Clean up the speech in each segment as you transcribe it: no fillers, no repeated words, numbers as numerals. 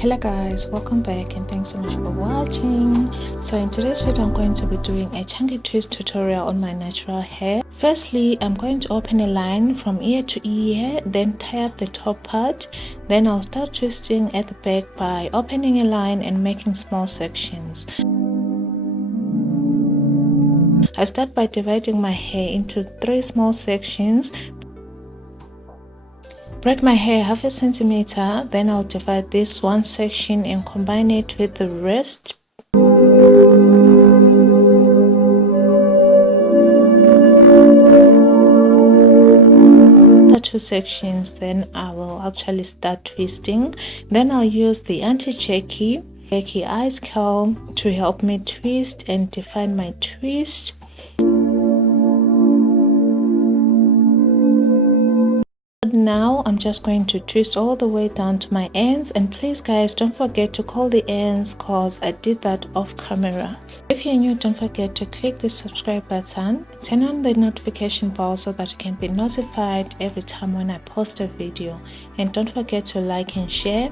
Hello guys, welcome back and thanks so much for watching. So in today's video I'm going to be doing a chunky twist tutorial on my natural hair. Firstly, I'm going to open a line from ear to ear, then tie up the top part. Then I'll start twisting at the back by opening a line and making small sections. I start by dividing my hair into 3 small sections. Braid my hair 1/2 centimeter, then I'll divide this one section and combine it with the rest. The 2 sections, then I will actually start twisting. Then I'll use the anti-jerky eye curl to help me twist and define my twist. Now I'm just going to twist all the way down to my ends, and please guys, don't forget to curl the ends cause I did that off camera. If you're new, don't forget to click the subscribe button, turn on the notification bell so that you can be notified every time when I post a video, and don't forget to like and share.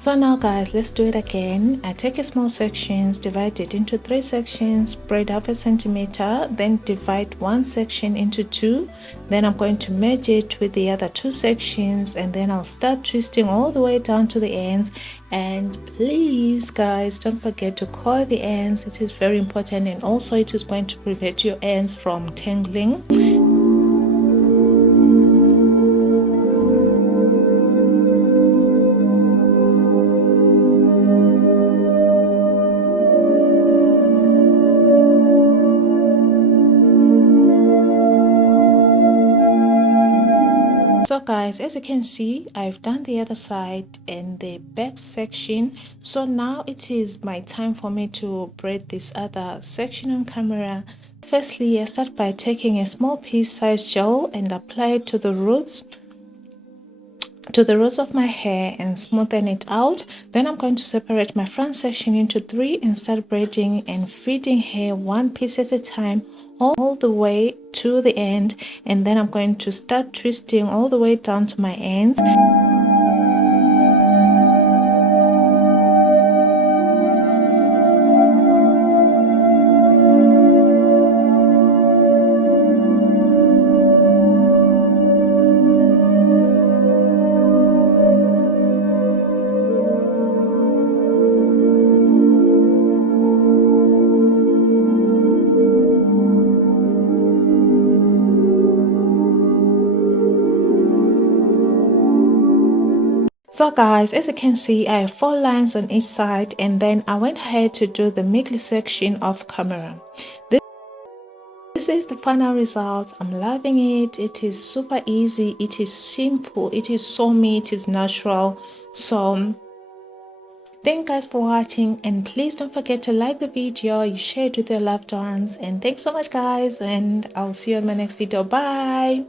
So now guys, let's do it again. I take a small sections, divide it into 3 sections, braid 1/2 centimeter, then divide one section into 2. Then I'm going to merge it with the other 2 sections, and then I'll start twisting all the way down to the ends. And please guys, don't forget to curl the ends. It is very important, and also it is going to prevent your ends from tangling. So guys, as you can see, I've done the other side and the back section. So now it is my time for me to braid this other section on camera. Firstly, I start by taking a small piece size gel and apply it to the roots of my hair and smoothen it out. Then I'm going to separate my front section into 3 and start braiding and feeding hair 1 piece at a time all the way to the end, and then I'm going to start twisting all the way down to my ends. So guys, as you can see, I have 4 lines on each side, and then I went ahead to do the middle section off camera. This is the final result. I'm loving it. It is super easy, it is simple, it is so me, it is natural. So thank you guys for watching, and please don't forget to like the video, you share it with your loved ones, and thanks so much guys, and I'll see you in my next video. Bye.